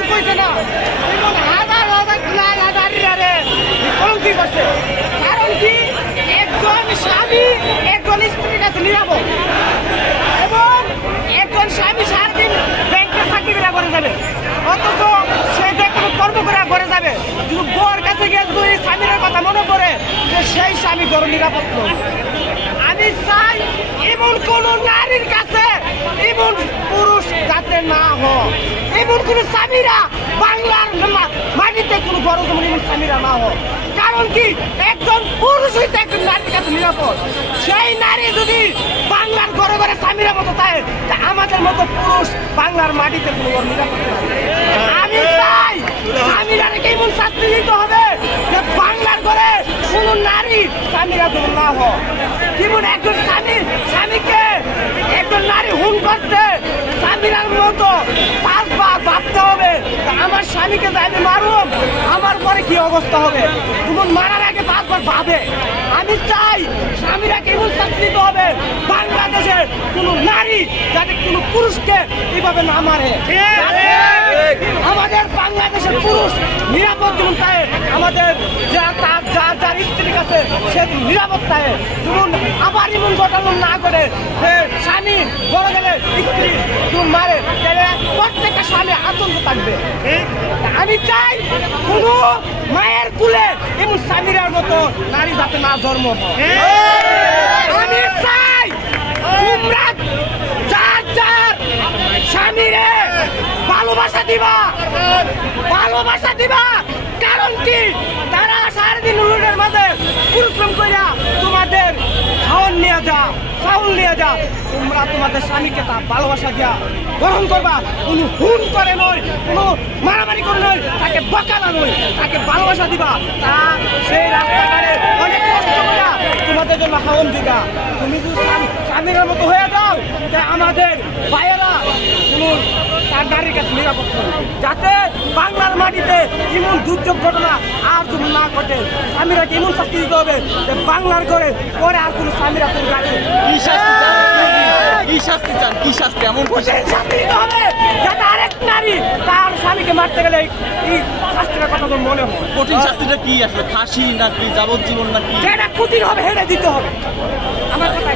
কলঙ্ক হয়েছে না, এবং হাজার হাজার নারীরা কলঙ্কি করছে। কারণ কি, একজন স্বামী একজন স্ত্রীর কাছে নিরাপদ, এবং একজন স্বামী সারাদিন ব্যাংকের চাকরি করে যাবে, অথচ সে যে কোনো কর্ম করে যাবে, কিন্তু বউর কাছে গিয়ে যদি স্বামীর কথা মনে পড়ে যে সেই স্বামী বড় নিরাপদ নয়। আমি চাই এমন কোন নারীর কাছে এমন পুরুষ যাতে না হয়, এমন কোন স্বামীরা বাংলার মাটিতে কোনো বড় যেমন এমন স্বামীরা না হয়। কারণ কি, একজন পুরুষ হইতে একজন নারীর কাছে নিরাপদ। সেই নারী যদি বাংলার ঘরে ঘরে স্বামীরা মতো থাকে, আমাদের মতো পুরুষ বাংলার মাটিতে কোনো নিরাপদ নয়। আমি চাই স্বামীরা কেমন শাস্তি দিতে হবে যে বাংলার ঘরে কোন নারী স্বামীরা যেন না হয়। যেমন একজন স্বামীকে একজন নারী হুন করতে স্বামীরার মতো পাঁচবার ভাবতে হবে, আমার স্বামীকে যে আমি মারুম আমার পরে কি অবস্থা হবে, যেমন মারার আগে পাঁচবার ভাবে। আমি চাই স্বামীরা কেমন শাস্তি দিতে হবে, বাংলাদেশের কোন নারী যাতে কোন পুরুষকে এইভাবে না মারে। আমাদের বাংলাদেশের পুরুষ নিরাপদ যেমন থাকে, আমাদের যার স্ত্রীর কাছে সে নিরাপদ থাকে, যেমন আবার এমন ঘটনা না করে যে স্বামী বড় গেলে স্ত্রী যেমন মারে, তাহলে প্রত্যেকটা স্বামী আতঙ্ক থাকবে। আমি চাই কোন মায়ের কুলে এমন স্বামীরার মতো নারী যাতে না জন্ম হয়। আমি চাই তোমরা যার স্বামীরে ভালোবাসা দিবা। কারণ কি, তারা সারাদিন উলুনের মাঝে পরিশ্রম করিয়া তোমাদের খাওয়ান নিয়ে যা, চাউল নিয়ে যা, তোমরা তোমাদের স্বামীকে তা ভালোবাসা দিয়া গ্রহণ করবা। কোনো হুন করে নয়, কোনো মারামারি করে নয়, তাকে বকালা নয়, তাকে ভালোবাসা দিবা। তা সেই রাস্তাঘাটে অনেক কষ্ট করিয়া তোমাদের জন্য খাওয়ান দিবা। তুমি যদি স্বামীর মতো হয়ে যাও, আমাদের ভাইয়েরা কোনো তার নারীর কাছে নিরাপদ নয়, যাতে বাংলার মাটিতে এমন দুর্যোগ ঘটনা আর যদি না ঘটে। স্বামীরা এমন শাস্তি দিতে হবে যে বাংলার ঘরে পরে আর কোনো স্বামীরা কোনো গাড়ি কি শাস্তি এমন শাস্তি দিতে হবে যাতে আরেক নারী তার স্বামীকে মারতে গেলে এই শাস্তির কথা তো মনে হয়। কঠিন শাস্তিটা কি আসলে, ফাঁসি নাকি যাবজ্জীবন নাকি? যেটা কঠিন হবে সেটা দিতে হবে, আমার কথা।